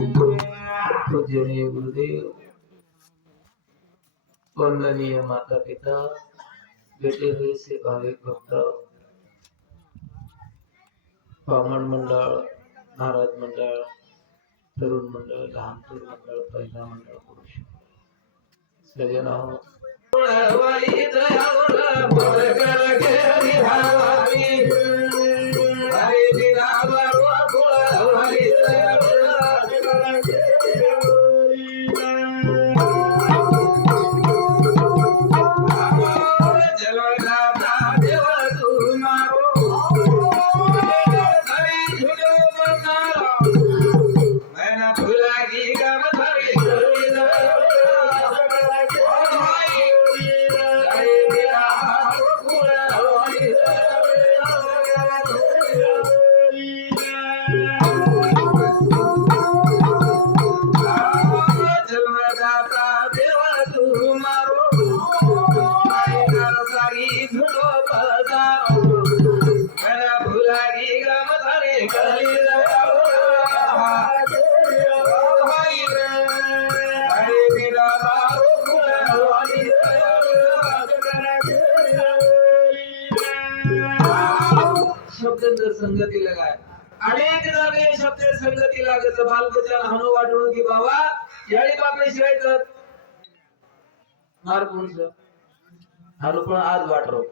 पूजनीय गुरुदेव, वंदनीय माता पिता, बेटे हुए से भाविक भक्त, ब्राह्मण मंडळ, महाराज मंडळ, तरुण मंडळ, लहान तरुण मंडळ, पहिला मंडळ, पुरुष सजन आहोत. शब्द संगती लगाय अनेक जागे शब्द संगती लागत बालबच्चा हनो वाटून की बाबा याळी बापले शिवाय कर मार कोण सर हनो पण आज वाटरो